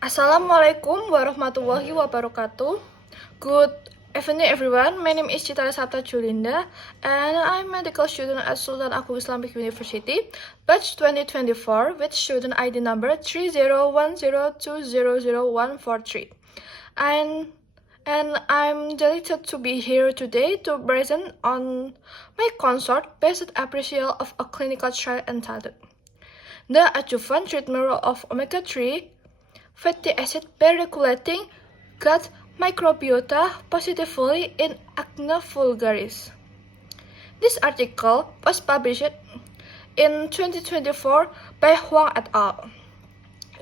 Assalamualaikum warahmatullahi wabarakatuh. Good evening everyone. My name is Sapta and I'm a medical student at Sultan Agung Islamic University, batch 2024 with student ID number 3010200143. And I'm delighted to be here today to present on my consort based appraisal of a clinical trial entitled The Adjuvant Treatment of Omega-3 fatty acid by regulating gut microbiota positively in Acne vulgaris. This article was published in 2024 by Huang et al.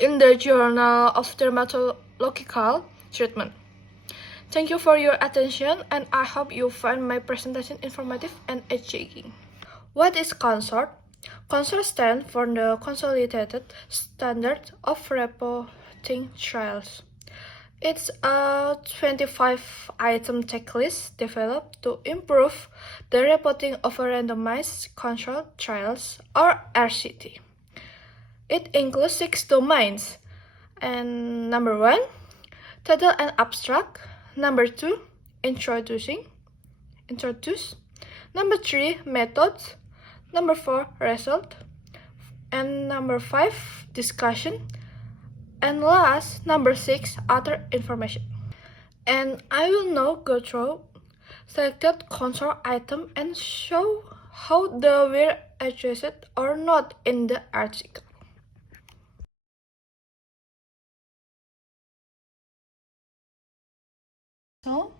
In the Journal of Dermatological Treatment. Thank you for your attention, and I hope you find my presentation informative and educating. What is Consort? Consort stands for the Consolidated Standard of Reporting Trials. It's a 25-item checklist developed to improve the reporting of randomized controlled trials, or RCT. It includes 6 domains, and number 1, title and abstract. Number 2, introduce. Number 3, methods. Number 4, result. And number 5, discussion. And last, number 6, other information. And I will now go through selected consort item and show how they were addressed or not in the article. So,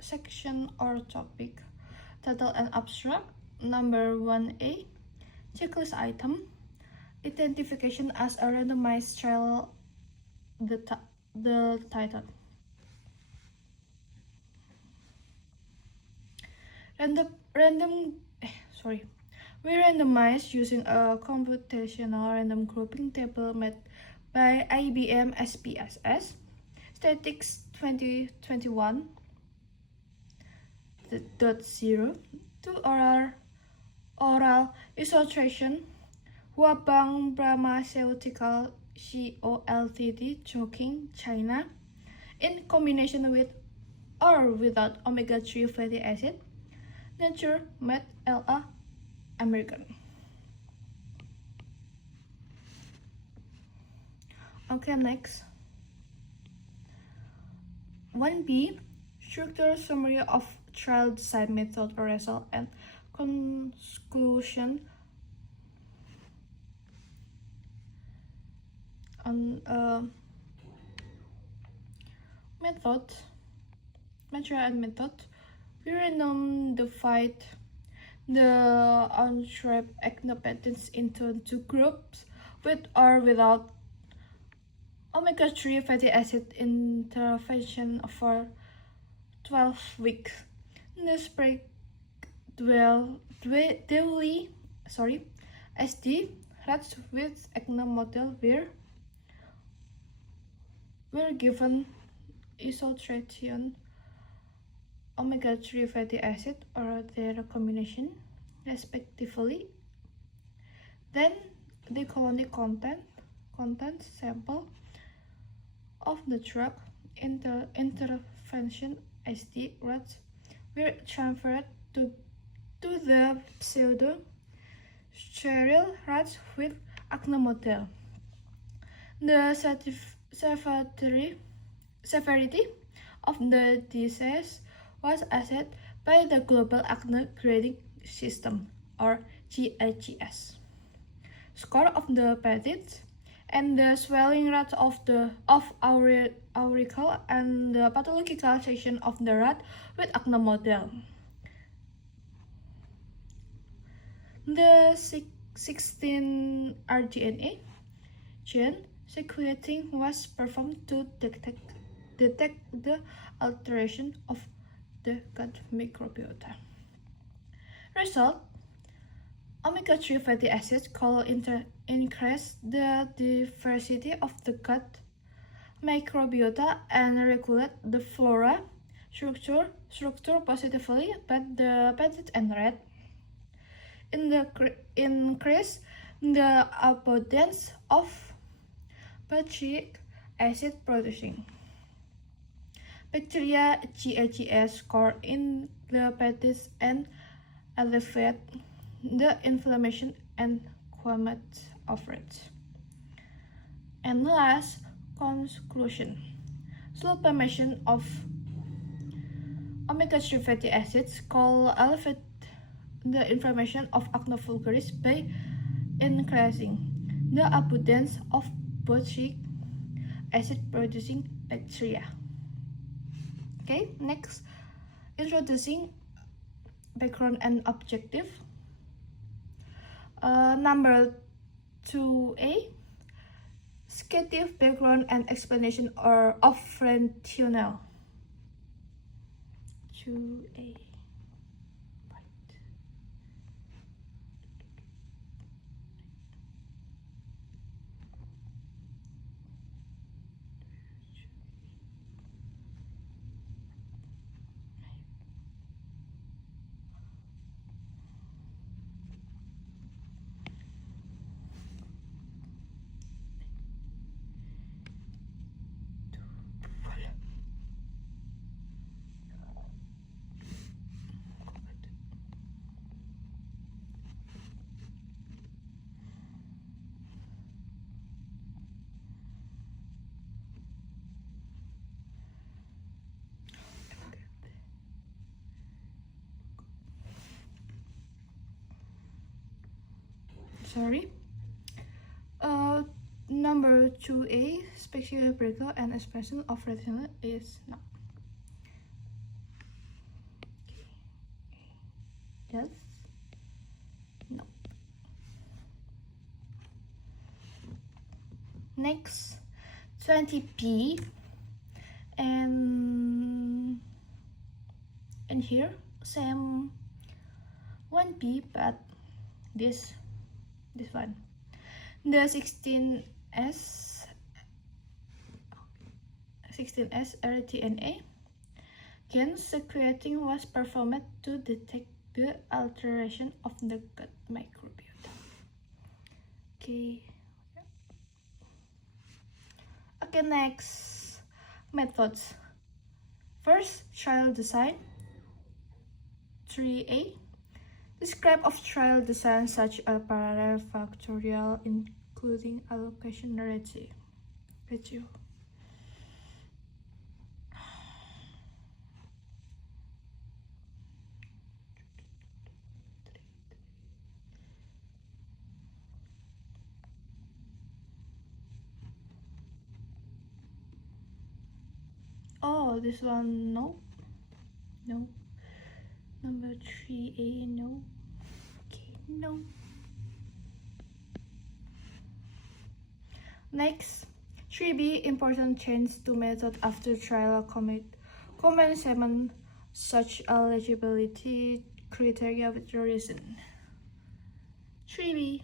section or topic, title and abstract. Number 1A, checklist item, identification as a randomized trial, the title. We randomized using a computational random grouping table made by IBM SPSS, Statistics 2021.0 to oral illustration, Huabang Pharmaceutical Co. Ltd. Chongqing, China, in combination with or without omega-3 fatty acid, Nature Med. LA, American. Okay, next. 1B, structure summary of trial design, method or result, and conclusion on material and method. We divide the untrapped acnopatents into 2 groups, with or without omega-3 fatty acid intervention for 12 weeks. This break daily SD rats with acne model were given isotretinoin, omega-3 fatty acid or their combination, respectively. Then the colony content sample of the drug intervention SD rats were transferred to the pseudo-sterile rats with acne model. The severity of the disease was assessed by the Global Acne Grading System, or GAGS. Score of the patents and the swelling rate of auricle and the pathological section of the rat with acne model. The 16 rDNA gene sequencing was performed to detect the alteration of the gut microbiota. Result: omega-3 fatty acids increase the diversity of the gut microbiota and regulate the flora structure positively by the patient and rat. Increase the abundance of Butyric acid producing. Bacteria GAGs core in the petis and alleviate the inflammation and quality of it. And last, conclusion. Slow formation of omega-3 fatty acids can elevate the inflammation of acne vulgaris by increasing the abundance of butyric acid producing bacteria. Okay, next, introducing background and objective. Number 2A, descriptive background and explanation of fentanyl. 2A. Sorry. Number 2A, spectacular breakout and expression of retinal is no. Yes. No. Next, 20P and here same 1P, but this one. The 16S rTNA gene sequencing was performed to detect the alteration of the gut microbiota. Okay, next, methods. First, trial design. 3A, describe of trial design such as parallel factorial including allocation ratio. Oh, this one, no. Number 3A, no. Okay, no. Next, 3B, important change to method after trial commencement, such eligibility criteria with reason. 3B.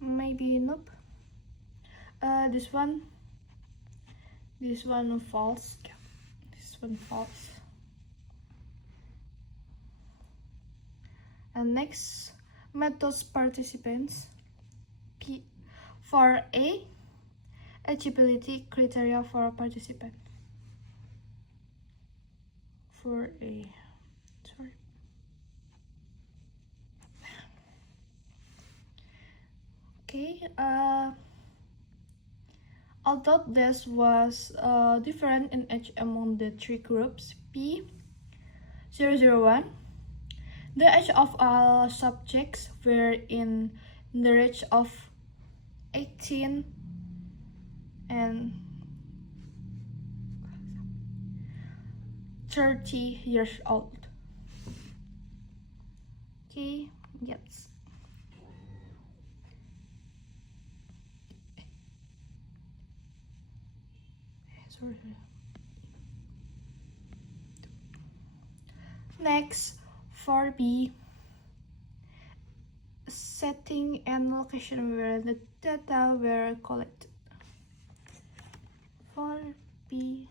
Maybe nope. This one false. This one false. And next, methods participants. P for A, eligibility criteria for participant. For A, sorry. Okay, although this was different in age among the three groups, P001, the age of all subjects were in the range of 18 and 30 years old. Okay, yes. Next, 4B, setting and location where the data were collected. For B,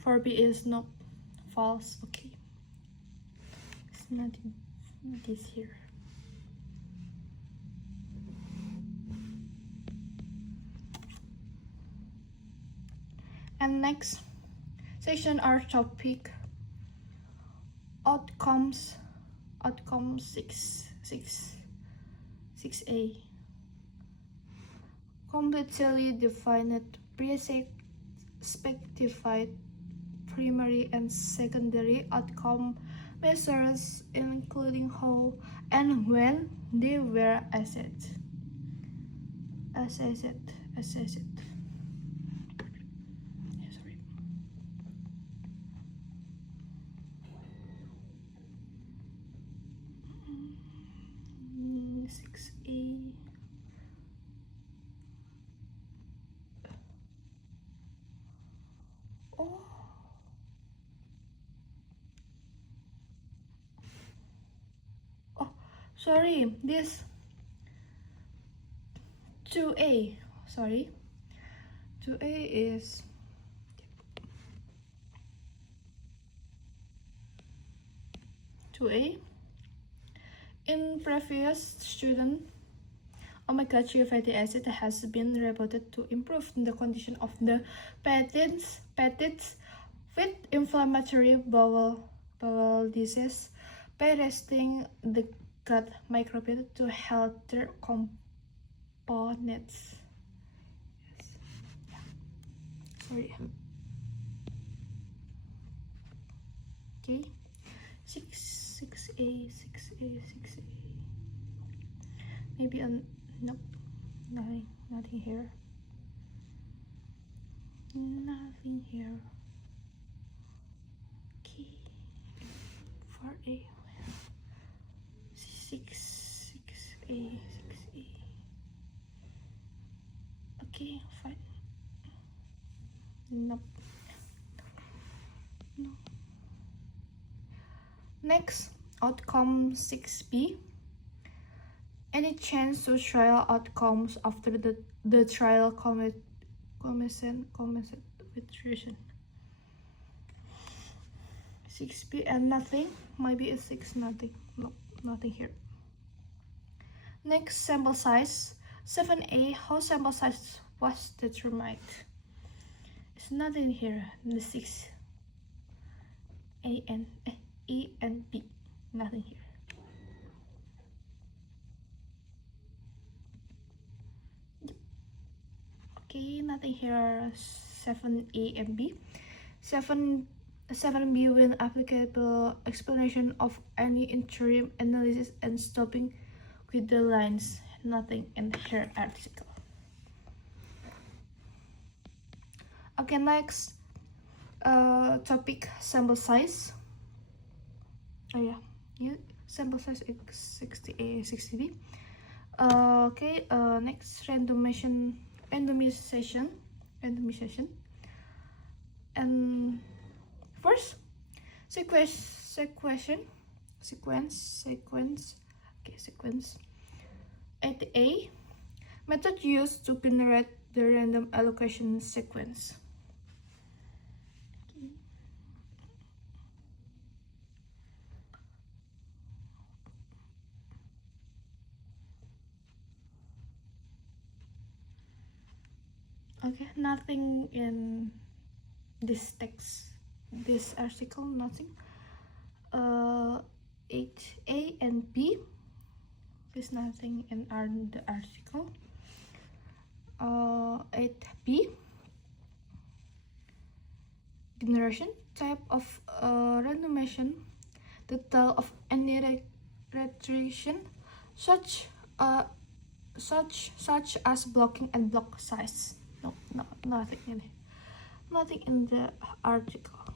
for B is not false. Okay, it's not this here. And next section our topic outcomes 6A. Completely defined pre-specified primary and secondary outcome measures, including how and when they were assessed. Sorry. Mm, 6A. Oh, sorry, this 2A. Sorry, 2A is in previous student. Omega-3 fatty acid has been reported to improve the condition of the patients with inflammatory bowel disease by resting the gut microbiome to healthier components. Yes. Yeah. Sorry. Okay. 6A. Maybe nope. Nothing here. Nothing here. Okay. 4A. 6A. Okay, fine. Nope. No. Next, outcome 6B. Any chance to trial outcomes after the trial commenced with duration. 6B and nothing. Maybe a 6 nothing. No, nothing here. Next, sample size 7A. How sample size was determined? It's nothing here. The 6 A and E and B. Nothing here. Okay, nothing here. 7A and B. 7B with applicable explanation of any interim analysis and stopping with the lines. Nothing in her article. Okay, next topic sample size. Oh yeah, sample size is 60A, 60B. Okay, next randomization. And first sequence. Okay, sequence. At A, method used to generate the random allocation sequence. Okay, nothing in this text, this article, nothing. 8A and B, there's nothing in the article. 8B, generation type of randomization, detail of any restriction, such as blocking and block size. No, nothing in it. Nothing in the article.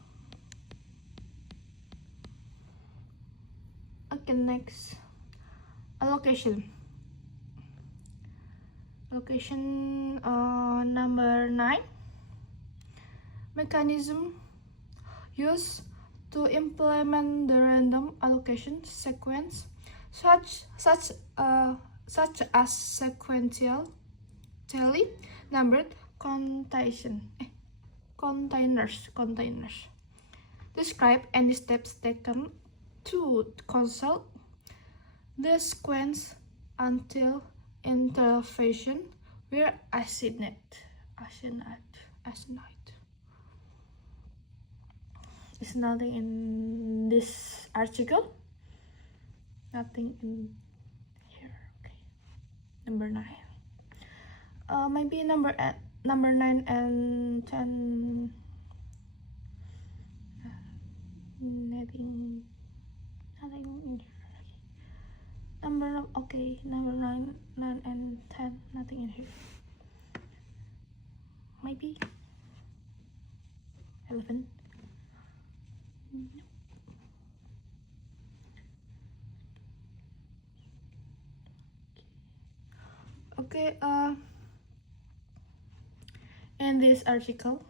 Okay, next, allocation. Allocation number 9. Mechanism used to implement the random allocation sequence, such as sequential numbered containers. Describe any steps taken to consult the sequence until intervention were assigned. There's nothing in this article. Nothing in here. Okay. Number 9. Maybe number 9 and 10. Nothing in here. Number 9 and 10. Nothing in here. Maybe 11. Okay, in this article,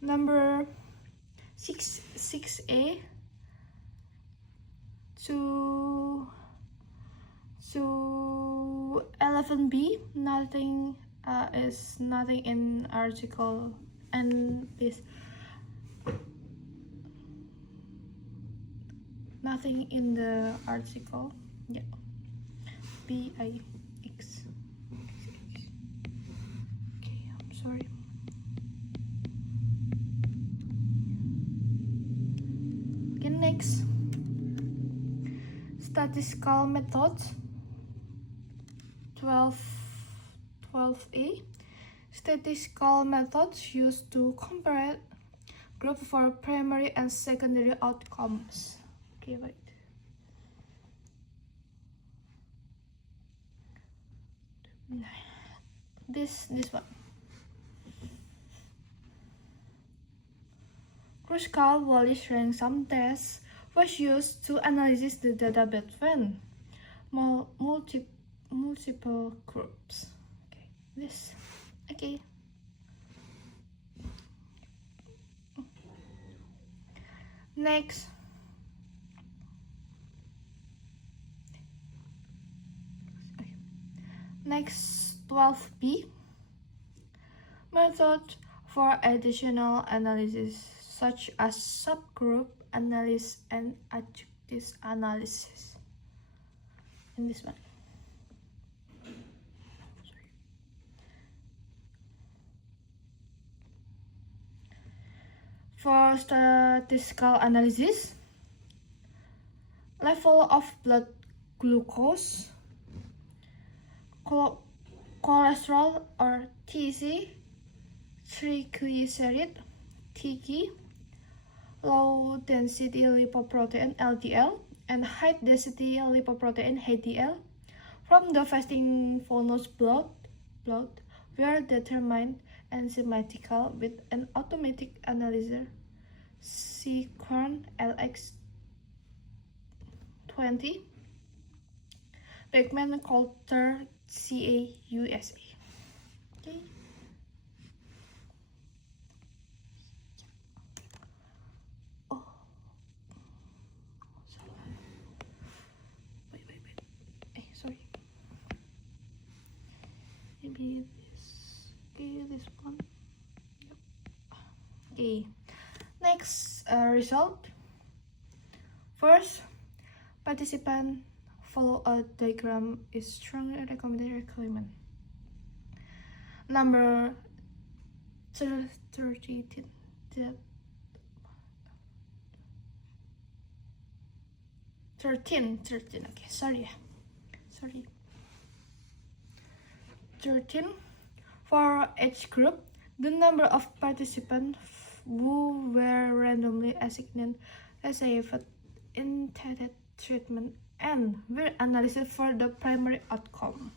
number 6A to 11B, nothing is nothing in article, and this nothing in the article. Yeah, BIX. Okay, I'm sorry. Okay, next, statistical methods. 12A. Statistical methods used to compare groups for primary and secondary outcomes. Okay, wait. This one. Crucial Wallis ransom test was used to analyze the data between multiple groups. Okay, this. Okay. Next. Next, 12B. Method for additional analysis, such as subgroup analysis and adjunctive analysis. In this one. For statistical analysis, level of blood glucose, cholesterol or TC, triglyceride TG, low density lipoprotein LDL, and high density lipoprotein HDL from the fasting volunteers' blood were determined enzymatically with an automatic analyzer, Sequan LX20, Beckman Coulter CA USA. Okay. Oh. Wait. Hey, sorry. Maybe this. Okay, this one. Yep. Okay. Next result. First, participant follow a diagram is strongly recommended requirement. Number 13. Okay, sorry. 13. For each group, the number of participants who were randomly assigned received intended treatment and were analyzed for the primary outcome.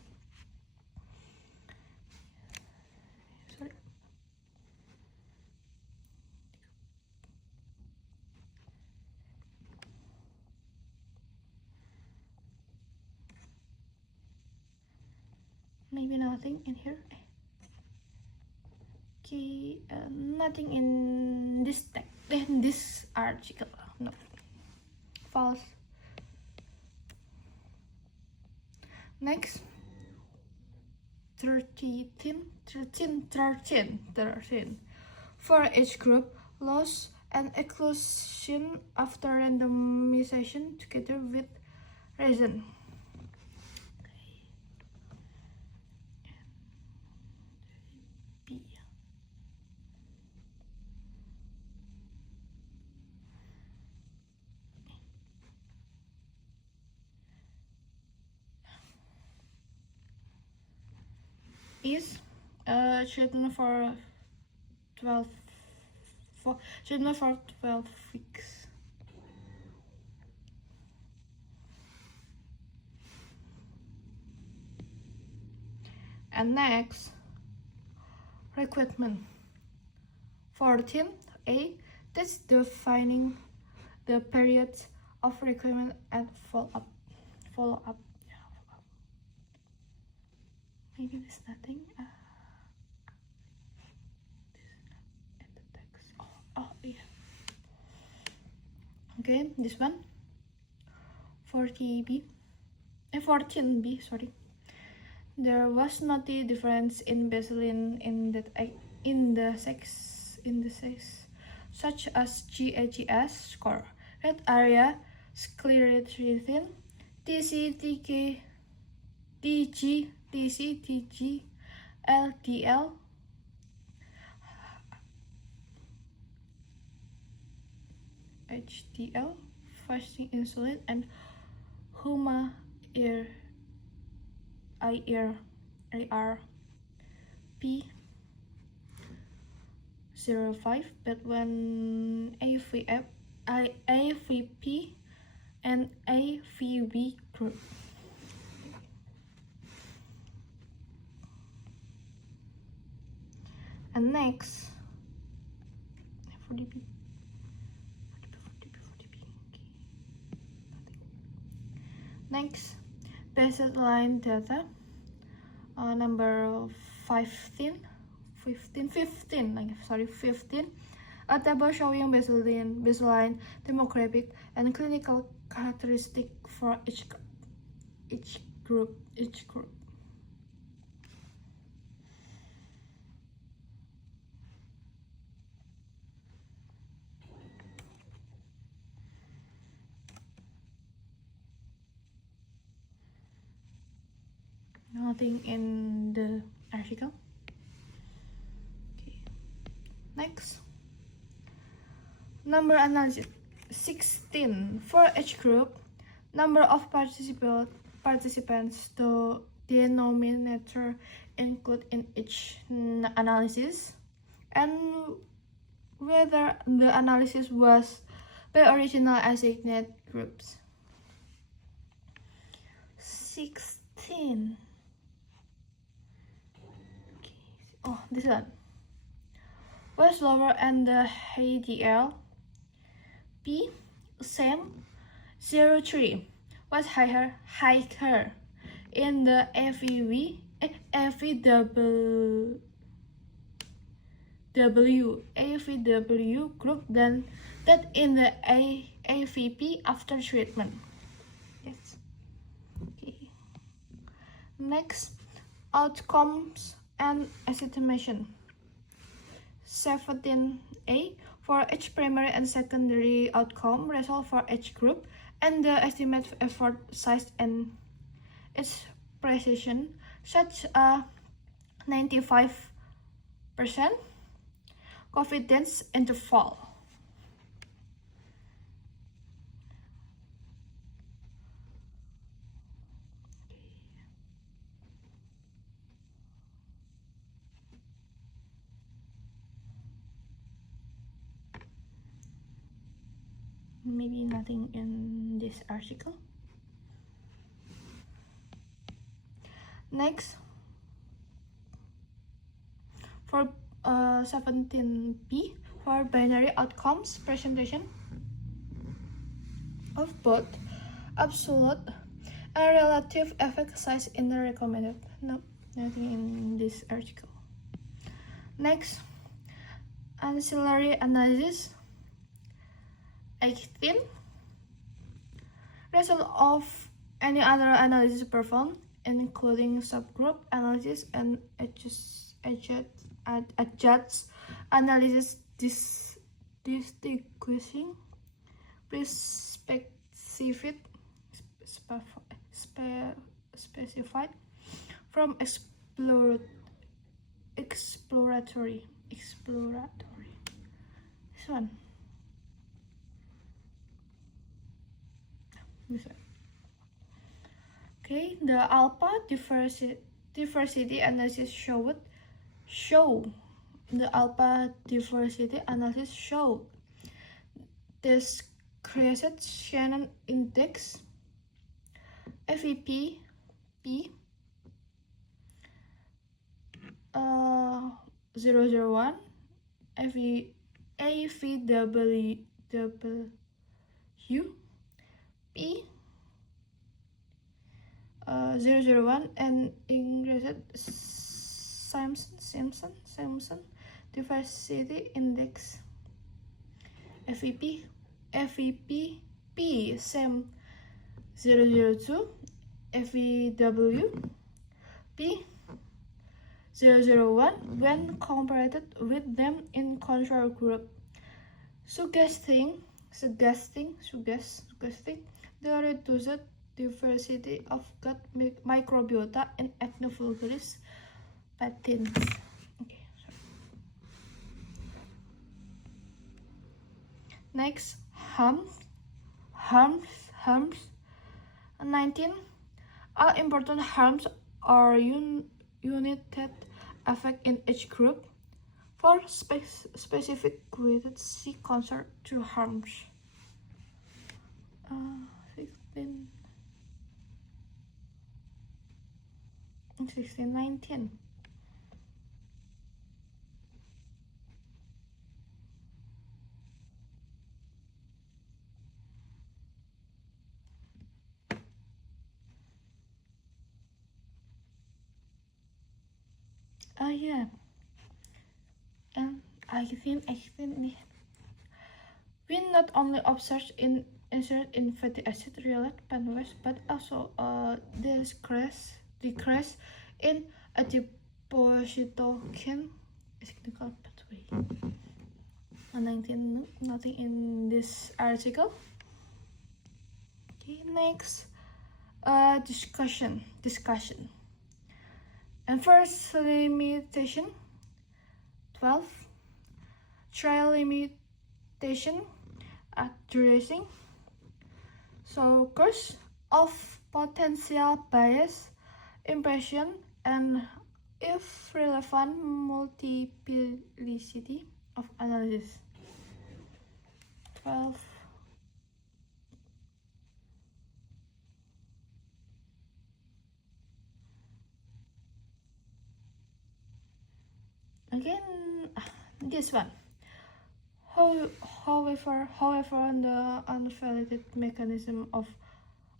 Sorry. maybe nothing in here. Okay, nothing in this text, in this article. No, false. Next, 13. For each group, loss and exclusion after randomization together with reason. B. Is treatment for 12 weeks. And next, recruitment. 14a, that's defining the periods of recruitment and follow-up. Maybe there's nothing. This is not in the text. Oh yeah. Okay, this one. 14b, sorry. There was not a difference in baseline in the sex, such as GAGS score, red area, sclerotirin, TC, TG, LDL, HDL, fasting insulin, and HUMA ARP05, but when AVP and AVB group. And next, 40B. Next, baseline data, number 15, a table showing baseline demographic and clinical characteristic for each group. Nothing in the article. Okay. Next, number analysis. 16 for each group, number of participants, the denominator included in each analysis, and whether the analysis was by original assigned groups. 16. Oh, this one was lower and the HDL. P, same. 03 was higher in the AVW group than that in the AVP after treatment. Yes. Okay. Next, outcomes and estimation. 17a for each primary and secondary outcome result for each group, and the estimate effort size and its precision, such a 95% confidence interval. Maybe nothing in this article. Next, for 17b, for binary outcomes presentation of both absolute and relative effect size in the recommended. No, Nothing in this article. Next, ancillary analysis. 18. Result of any other analysis performed, including subgroup analysis and adjust analysis, distinguishing pre-specified specified from exploratory. This one. Okay, the alpha diversity analysis show the alpha diversity analysis showed this created Shannon index FEP P 001 AVW P 001 and ingresed Simpson diversity index FEP P same 002 FEW P 001 when compared with them in control group, suggesting the reduced diversity of gut microbiota in Echinophagus patents. Okay, next, harms. 19. All important harms are united effect in each group. For specific weighted see Consort to harms. 16, 19. Yeah. And I think we not only observe in insert in fatty acid related pathways, but also decrease in adipocytokine signal pathway. 19. Nothing in this article. Okay, next, discussion. And first limitation. 12. Trial limitation addressing so cause of potential bias, impression, and if relevant multiplicity of analysis. 12. Again, this one. However, the unvalidated mechanism of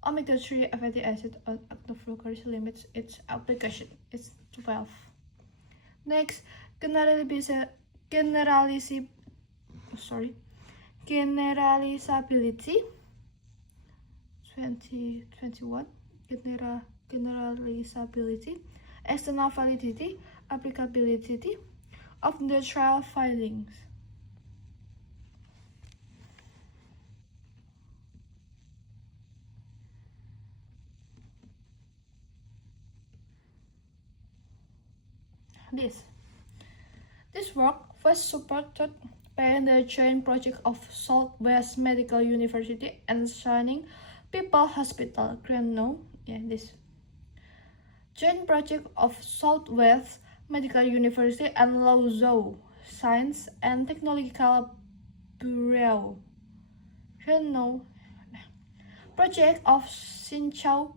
omega-3 fatty acid on Echinophagus limits its application. It's 12. Next, generalizability. Generalizability. 2021. Generalizability, external validity, applicability of the trial findings. This work was supported by the joint project of Southwest Medical University and Shining People Hospital. This joint project of Southwest Medical University and Luzhou Science and Technological Bureau. Project of Xinjiang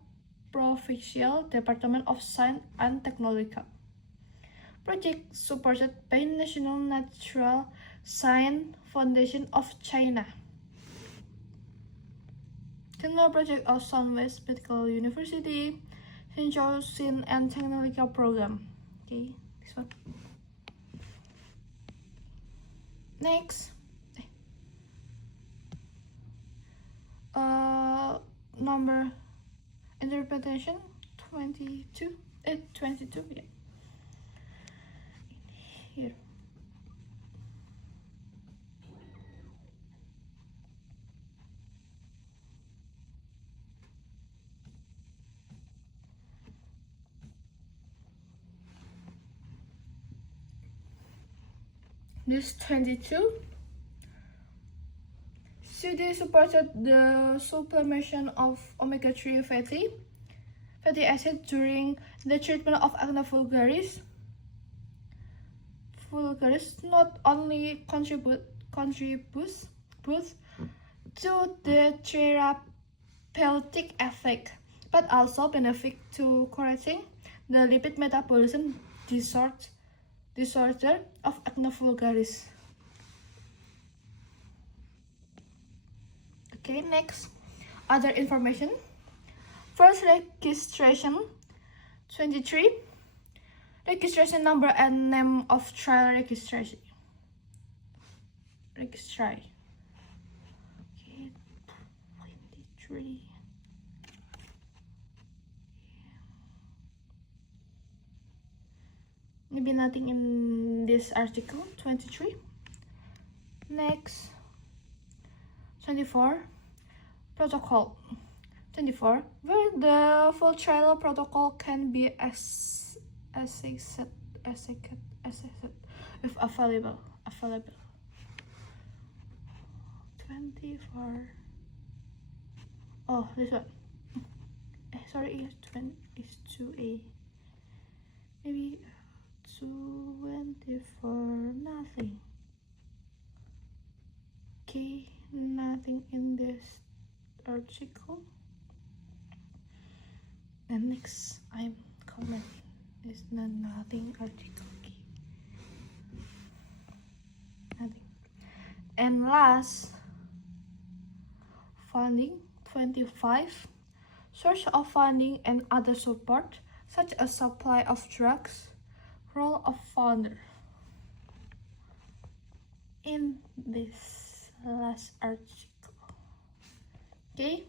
Provincial Department of Science and Technology. Project supported by National Natural Science Foundation of China. General project of Southwest Medical University, Introduction and Technological Program. Okay, this one. Next, number interpretation 22, 22, yeah. Here. This 22. Study supported the sublimation of omega-3 fatty acid during the treatment of acne vulgaris. Not only contributes to the therapeutic effect, but also benefit to correcting the lipid metabolism disorder of acne vulgaris. Okay, next, other information. First registration 23. Registration number and name of trial registration. Okay, 23. Maybe nothing in this article. 23. Next, 24. Protocol 24, where the full trial protocol can be assessed if available. 24. Oh, this one. Sorry, it's 2A. Maybe 24. Nothing. Okay, nothing in this article. And next, I'm commenting. It's nothing article. Okay. Nothing. And last, funding 25. Source of funding and other support, such as supply of drugs. Role of founder. In this last article. Okay.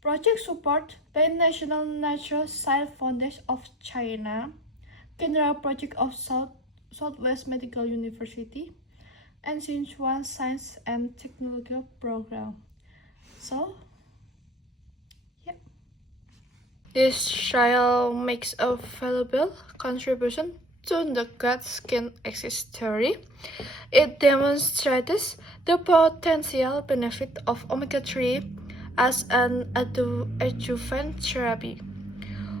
Project support by National Natural Science Foundation of China, General Project of Southwest Medical University, and Sichuan Science and Technology Program. So, yeah. This trial makes available contribution to the gut skin axis theory. It demonstrates the potential benefit of omega-3 as an adjuvant therapy.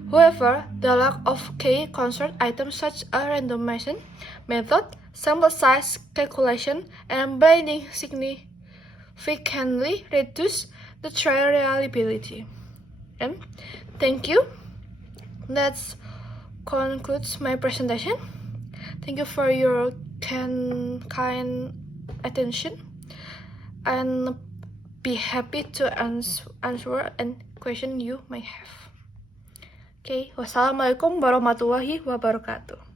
However, the lack of key Consort items such as randomization method, sample size calculation, and blinding significantly reduce the trial reliability. And thank you. That concludes my presentation. Thank you for your kind attention, and be happy to answer any question you may have. Okay, wassalamualaikum warahmatullahi wabarakatuh.